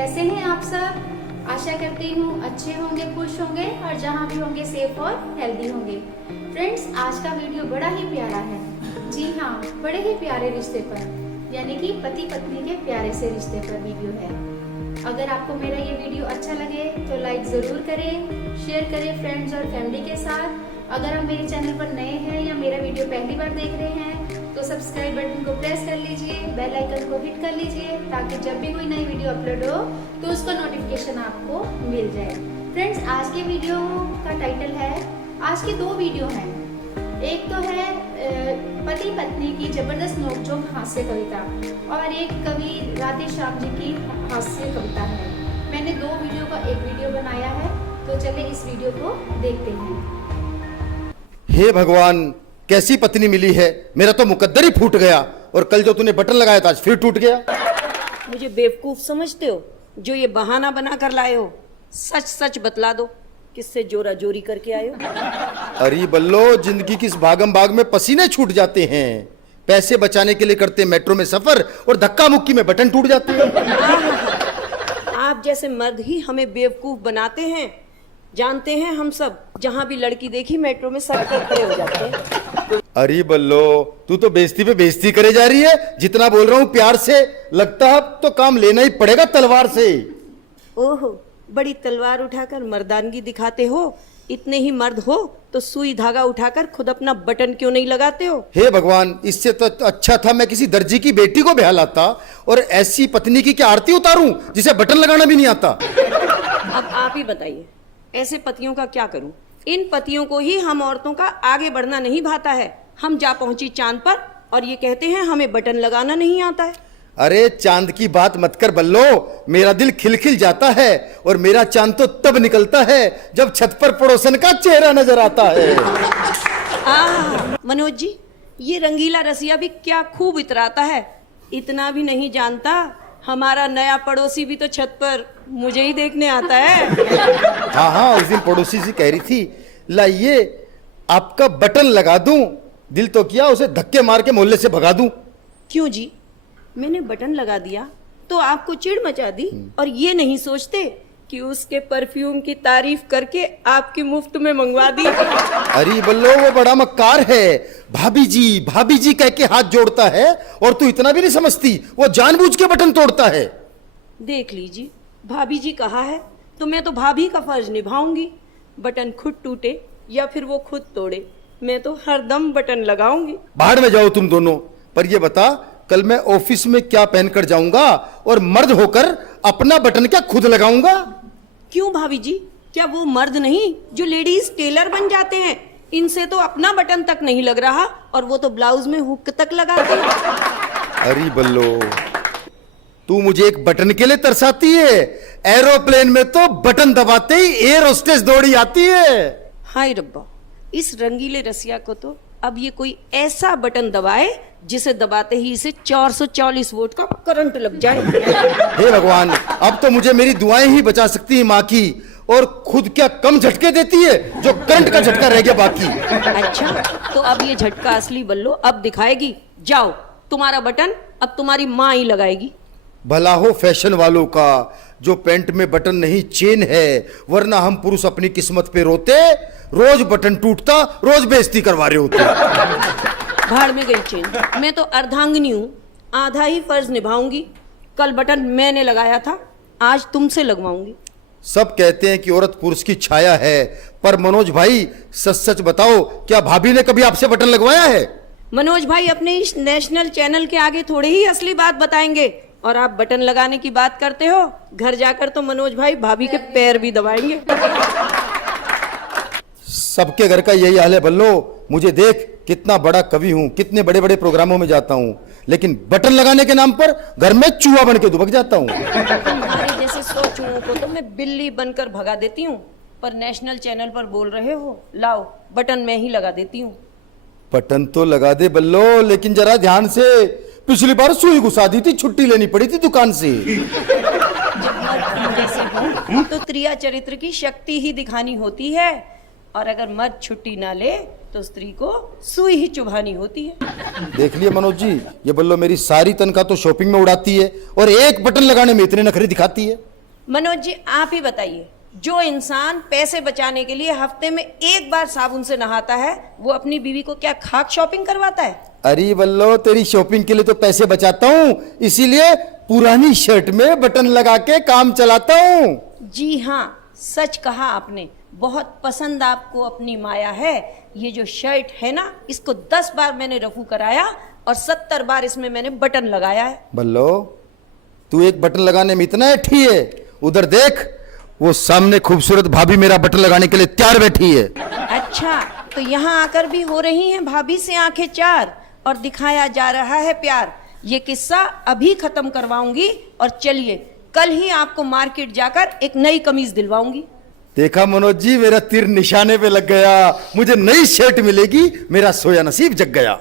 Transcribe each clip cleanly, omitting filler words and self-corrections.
कैसे हैं आप सब? आशा करती हूँ अच्छे होंगे, खुश होंगे और जहाँ भी होंगे सेफ और हेल्दी होंगे। फ्रेंड्स, आज का वीडियो बड़ा ही प्यारा है। जी हाँ, बड़े ही प्यारे रिश्ते पर, यानी कि पति पत्नी के प्यारे से रिश्ते पर वीडियो है। अगर आपको मेरा ये वीडियो अच्छा लगे तो लाइक ज़रूर करें, शेयर करें फ्रेंड्स और फैमिली के साथ। अगर आप मेरे चैनल पर नए हैं या मेरा वीडियो पहली बार देख रहे हैं तो सब्सक्राइब बटन को प्रेस कर लीजिए, बेल आइकन को हिट कर लीजिए ताकि जब भी कोई नई वीडियो अपलोड हो तो उसका नोटिफिकेशन आपको मिल जाए। फ्रेंड्स, आज के वीडियो का टाइटल है, आज की दो वीडियो हैं। एक तो है पति पत्नी की जबरदस्त नोकझोंक हास्य कविता और एक कवि राधे श्याम जी की हास्य कविता है। मैंने दो वीडियो का एक वीडियो बनाया है, तो चलिए इस वीडियो को देखते हैं। हे भगवान, कैसी पत्नी मिली है। मेरा तो मुकद्दर ही फूट गया और कल जो तूने बटन लगाया था आज फिर टूट गया। मुझे बेवकूफ समझते हो जो ये बहाना बना कर लाए हो? सच सच बतला दो, किससे जोरा जोरी करके आए हो? अरे बल्लो, जिंदगी की इस भागम भाग में पसीने छूट जाते हैं। पैसे बचाने के लिए करते मेट्रो में सफर और धक्का मुक्की में बटन टूट जाते हैं। आप जैसे मर्द ही हमें बेवकूफ बनाते हैं। जानते हैं हम सब, जहाँ भी लड़की देखी मेट्रो में सर पर खड़े हो जाते हैं। अरे बल्लो, तू तो बेइज्जती पे बेइज्जती करे जा रही है। जितना बोल रहा हूँ प्यार से, लगता है अब तो काम लेना ही पड़ेगा तलवार से। ओहो, बड़ी तलवार उठाकर मर्दानगी दिखाते हो। इतने ही मर्द हो तो सुई धागा उठाकर खुद अपना बटन क्यों नहीं लगाते हो? हे भगवान, इससे तो अच्छा था मैं किसी दर्जी की बेटी को ब्याह लाता और ऐसी पत्नी की क्या आरती उतारूं जिसे बटन लगाना भी नहीं आता। अब आप ही बताइए, ऐसे पतियों का क्या करूं? इन पतियों को ही हम औरतों का आगे बढ़ना नहीं भाता है। हम जा पहुंची चांद पर और ये कहते हैं हमें बटन लगाना नहीं आता है। अरे चांद की बात मत कर बल्लो, मेरा दिल खिलखिल जाता है और मेरा चांद तो तब निकलता है जब छत पर पड़ोसन का चेहरा नजर आता है। मनोज जी, ये रंगीला रसिया भी क्या खूब इतराता है। इतना भी नहीं जानता, हमारा नया पड़ोसी भी तो छत पर मुझे ही देखने आता है। हाँ, उस दिन पड़ोसी से कह रही थी, लाइए आपका बटन लगा दूं। दिल तो किया उसे धक्के मार के मोहल्ले से भगा दूं। क्यों जी, मैंने बटन लगा दिया तो आपको चिढ़ मचा दी और ये नहीं सोचते कि उसके परफ्यूम की तारीफ करके आपकी मुफ्त में मंगवा दी। अरे बल्लो, वो बड़ा मक्कार है। भाभी जी कह के हाथ जोड़ता है और तू इतना भी नहीं समझती, वो जानबूझ के बटन तोड़ता है। देख लीजिए, भाभी जी कहा है तो मैं तो भाभी का फर्ज निभाऊंगी। बटन खुद टूटे या फिर वो खुद तोड़े, मैं तो हरदम बटन लगाऊंगी। बाहर में जाओ तुम दोनों। पर ये बता, कल मैं ऑफिस में क्या पहनकर जाऊंगा और मर्द होकर अपना बटन क्या खुद लगाऊंगा? क्यों भाभी जी, क्या वो मर्द नहीं जो लेडीज टेलर बन जाते हैं? इनसे तो अपना बटन तक नहीं लग रहा और वो तो ब्लाउज में हुक तक लगाते हैं। अरे बल्लो, तू मुझे एक बटन के लिए तरसाती है। एरोप्लेन में तो बटन दबाते ही एयर होस्टेस दौड़ी आती है। हाय रब्बा, इस रंगीले रसिया को तो अब ये कोई ऐसा बटन दबाए जिसे दबाते ही इसे 440 वोल्ट का करंट लग जाए। हे भगवान, अब तो मुझे मेरी दुआएं ही बचा सकती है माँ की, और खुद क्या कम झटके देती है जो करंट का झटका रह गया बाकी। अच्छा, तो अब ये झटका असली बल्लो अब दिखाएगी। जाओ, तुम्हारा बटन अब तुम्हारी माँ ही लगाएगी। भला हो फैशन वालों का, जो पैंट में बटन नहीं चेन है, वरना हम पुरुष अपनी किस्मत पे रोते। रोज बटन टूटता, रोज बेइज्जती करवा रहे होते। भाड़ में गई चेन, मैं तो अर्धांगिनी हूँ, आधा ही फर्ज निभाऊंगी। कल बटन मैंने लगाया था, आज तुमसे लगवाऊंगी। सब कहते हैं कि औरत पुरुष की छाया है, पर मनोज भाई सच सच बताओ, क्या भाभी ने कभी आपसे बटन लगवाया है? मनोज भाई अपने इस नेशनल चैनल के आगे थोड़े ही असली बात बताएंगे और आप बटन लगाने की बात करते हो। घर जाकर तो मनोज भाई भाभी के पैर भी दबाएंगे। सबके घर का यही हाल है बल्लो। मुझे देख, कितना बड़ा कवि हूँ, कितने बड़े बड़े प्रोग्रामों में जाता हूँ, लेकिन बटन लगाने के नाम पर घर में चूहा बन के दुबक जाता हूँ। तुम्हारे जैसे 100 चूहों को तो मैं बिल्ली बनकर भगा देती हूँ, पर नेशनल चैनल पर बोल रहे हो, लाओ बटन मैं ही लगा देती हूँ। बटन तो लगा दे बल्लो, लेकिन जरा ध्यान से। पिछली बार सुई घुसा दी थी, छुट्टी लेनी पड़ी थी दुकान से। जब मर्द तुम जैसे हो तो त्रिया चरित्र की शक्ति ही दिखानी होती है, और अगर मर्द छुट्टी ना ले तो स्त्री को सुई ही चुभानी होती है। देख लिया मनोज जी, ये बल्लो मेरी सारी तनख्वाह तो शॉपिंग में उड़ाती है और एक बटन लगाने में इतने नखरे दिखाती है। मनोज जी आप ही बताइए, जो इंसान पैसे बचाने के लिए हफ्ते में एक बार साबुन से नहाता है, वो अपनी बीवी को क्या खाक शॉपिंग करवाता है? अरे बल्लो, तेरी शॉपिंग के लिए तो पैसे बचाता हूँ, इसीलिए पुरानी शर्ट में बटन लगा के काम चलाता हूँ। जी हाँ, सच कहा आपने। बहुत पसंद आपको अपनी माया है। ये जो शर्ट है ना, इसको 10 बार मैंने रफू कराया और 70 बार इसमें मैंने बटन लगाया है। बल्लो, तू एक बटन लगाने में इतना ऐठी है, उधर देख, वो सामने खूबसूरत भाभी मेरा बटन लगाने के लिए तैयार बैठी है। अच्छा, तो यहाँ आकर भी हो रही हैं भाभी से आंखें चार और दिखाया जा रहा है प्यार। ये किस्सा अभी खत्म करवाऊंगी और चलिए कल ही आपको मार्केट जाकर एक नई कमीज दिलवाऊंगी। देखा मनोज जी, मेरा तीर निशाने पे लग गया। मुझे नई शर्ट मिलेगी, मेरा सोया नसीब जग गया।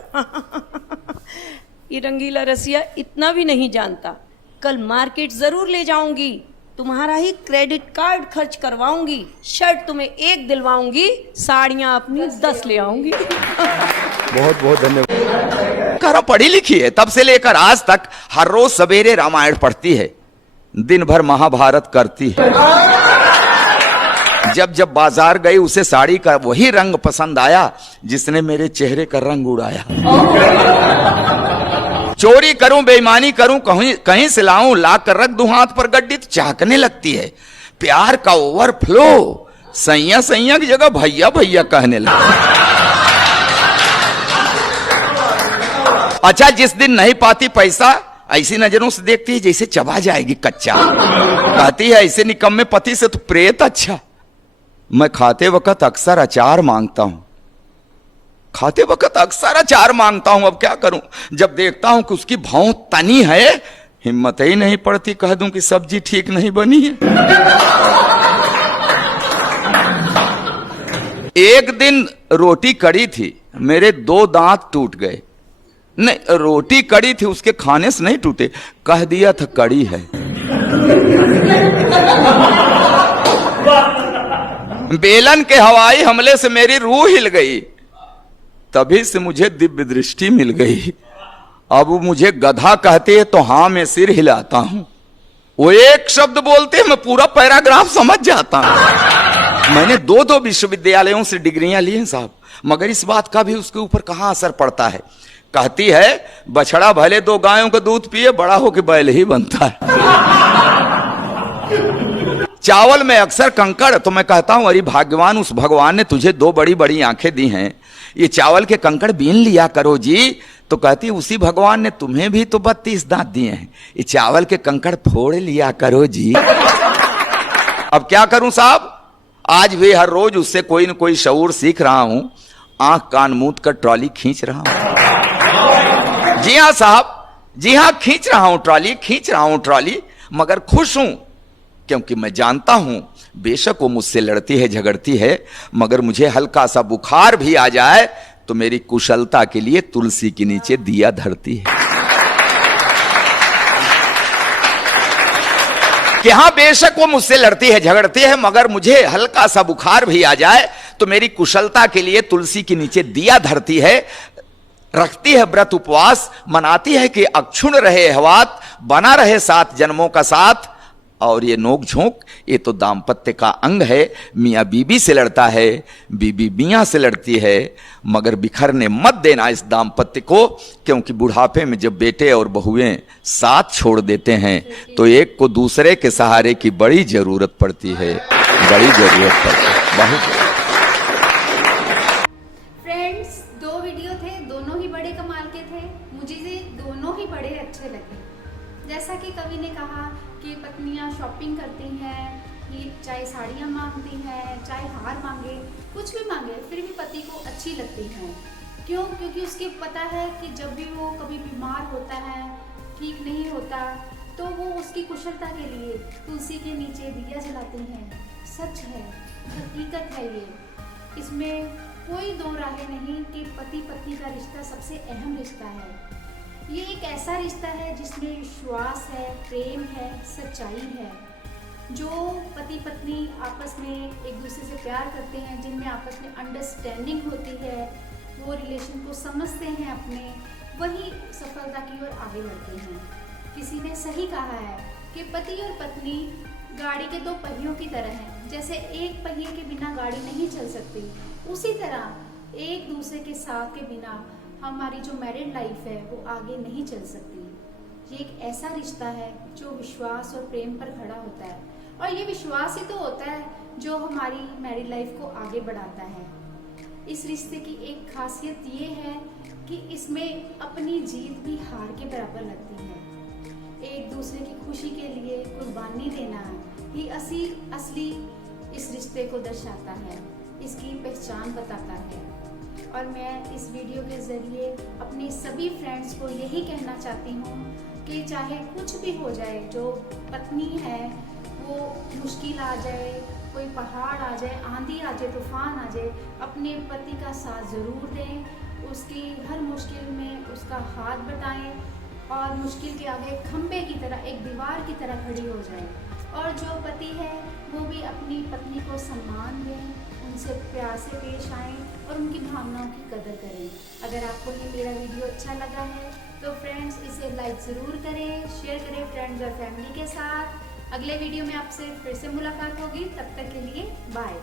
ये रंगीला रसिया इतना भी नहीं जानता। कल मार्केट जरूर ले जाऊंगी, तुम्हारा ही क्रेडिट कार्ड खर्च करवाऊंगी, शर्ट तुम्हें 1 दिलवाऊंगी, साड़ियां अपनी 10 ले आऊंगी। बहुत बहुत धन्यवाद। करो पढ़ी लिखी है, तब से लेकर आज तक हर रोज सवेरे रामायण पढ़ती है, दिन भर महाभारत करती है। जब जब बाजार गई उसे साड़ी का वही रंग पसंद आया जिसने मेरे चेहरे का रंग उड़ाया। चोरी करूं, बेईमानी करूं, कहीं से लाऊं, ला कर रख दूं हाथ पर गड्डी, तो चाहकने लगती है। प्यार का ओवरफ्लो, सैया सैया की जगह भैया भैया कहने लगा। अच्छा, जिस दिन नहीं पाती पैसा, ऐसी नजरों से देखती है जैसे चबा जाएगी कच्चा। कहती है ऐसे निकम्मे पति से तो प्रेत अच्छा। मैं खाते वक्त अक्सर अचार मांगता हूं, खाते वक्त अक्सर अचार मांगता हूं। अब क्या करूं, जब देखता हूं कि उसकी भौं तनी है, हिम्मत ही नहीं पड़ती कह दूं कि सब्जी ठीक नहीं बनी है। एक दिन रोटी कड़ी थी, मेरे 2 दांत टूट गए। नहीं, रोटी कड़ी थी, उसके खाने से नहीं टूटे, कह दिया था कड़ी है। बेलन के हवाई हमले से मेरी रूह हिल गई, तभी से मुझे दिव्य दृष्टि मिल गई। अब वो मुझे गधा कहती है तो हाँ मैं सिर हिलाता हूं। वो एक शब्द बोलते हैं मैं पूरा पैराग्राफ समझ जाता हूं। मैंने 2 विश्वविद्यालयों से डिग्रियां ली हैं साहब, मगर इस बात का भी उसके ऊपर कहां असर पड़ता है। कहती है बछड़ा भले 2 गायों का दूध पिए, बड़ा होके बैल ही बनता है। चावल में अक्सर कंकड़, तो मैं कहता हूं अरे भाग्यवान, उस भगवान ने तुझे 2 बड़ी बड़ी आंखें दी हैं, ये चावल के कंकड़ बीन लिया करो जी। तो कहती उसी भगवान ने तुम्हें भी तो 32 दांत दिए हैं, ये चावल के कंकड़ फोड़ लिया करो जी। अब क्या करूं साहब, आज भी हर रोज उससे कोई न कोई शऊर सीख रहा हूं। आंख कान मूंद कर ट्रॉली खींच रहा हूं। जी हां साहब, जी हां, खींच रहा हूं ट्रॉली, खींच रहा हूं ट्रॉली, मगर खुश हूं क्योंकि मैं जानता हूं बेशक वो मुझसे लड़ती है, झगड़ती है, मगर मुझे हल्का सा बुखार भी आ जाए तो मेरी कुशलता के लिए तुलसी के नीचे दिया धरती है। कि हाँ बेशक वो मुझसे लड़ती है, झगड़ती है, मगर मुझे हल्का सा बुखार भी आ जाए तो मेरी कुशलता के लिए तुलसी के नीचे दिया धरती है। रखती है व्रत उपवास, मनाती है कि अक्षुण रहे हवात, बना रहे 7 जन्मों का साथ। और ये नोक झोंक, ये तो दाम्पत्य का अंग है। मियाँ बीबी से लड़ता है, बीबी मियाँ से लड़ती है, मगर बिखरने मत देना इस दाम्पत्य को, क्योंकि बुढ़ापे में जब बेटे और बहुएं साथ छोड़ देते हैं तो एक को दूसरे के सहारे की बड़ी जरूरत पड़ती है, बड़ी जरूरत पड़ती है, बहुत। फ्रेंड्स, 2 वीडियो थे, दोनों ही बड़े कमाल के थे, मुझे दोनों ही बड़े अच्छे लगे। जैसा कि कवि ने कहा कि पत्नियां शॉपिंग करती हैं, कि चाहे साड़ियां मांगती हैं, चाहे हार मांगे, कुछ भी मांगे, फिर भी पति को अच्छी लगती हैं। क्यों? क्योंकि उसके पता है कि जब भी वो कभी बीमार होता है, ठीक नहीं होता, तो वो उसकी कुशलता के लिए तुलसी के नीचे दिया जलाती हैं। सच है, हकीकत है ये, इसमें कोई 2 राहें नहीं कि पति पत्नी का रिश्ता सबसे अहम रिश्ता है। ये एक ऐसा रिश्ता है जिसमें विश्वास है, प्रेम है, सच्चाई है। जो पति पत्नी आपस में एक दूसरे से प्यार करते हैं, जिनमें आपस में अंडरस्टैंडिंग होती है, वो रिलेशन को समझते हैं अपने, वही सफलता की ओर आगे बढ़ते हैं। किसी ने सही कहा है कि पति और पत्नी गाड़ी के दो पहियों की तरह हैं। जैसे एक पहिए के बिना गाड़ी नहीं चल सकती, उसी तरह एक दूसरे के साथ के बिना हमारी जो मैरिड लाइफ है वो आगे नहीं चल सकती। ये एक ऐसा रिश्ता है जो विश्वास और प्रेम पर खड़ा होता है, और ये विश्वास ही तो होता है जो हमारी मैरिड लाइफ को आगे बढ़ाता है। इस रिश्ते की एक खासियत ये है कि इसमें अपनी जीत भी हार के बराबर लगती है। एक दूसरे की खुशी के लिए कुर्बानी देना ही असली इस रिश्ते को दर्शाता है, इसकी पहचान बताता है। और मैं इस वीडियो के ज़रिए अपनी सभी फ्रेंड्स को यही कहना चाहती हूँ कि चाहे कुछ भी हो जाए, जो पत्नी है वो मुश्किल आ जाए, कोई पहाड़ आ जाए, आंधी आ जाए, तूफान आ जाए, अपने पति का साथ ज़रूर दें, उसकी हर मुश्किल में उसका हाथ बटाएं और मुश्किल के आगे खंबे की तरह, एक दीवार की तरह खड़ी हो जाए। और जो पति है वो भी अपनी पत्नी को सम्मान दें, उनसे प्यार से पेश आएं और उनकी भावनाओं की कदर करें। अगर आपको ये मेरा वीडियो अच्छा लगा है तो फ्रेंड्स इसे लाइक ज़रूर करें, शेयर करें फ्रेंड्स और फैमिली के साथ। अगले वीडियो में आपसे फिर से मुलाकात होगी, तब तक के लिए बाय।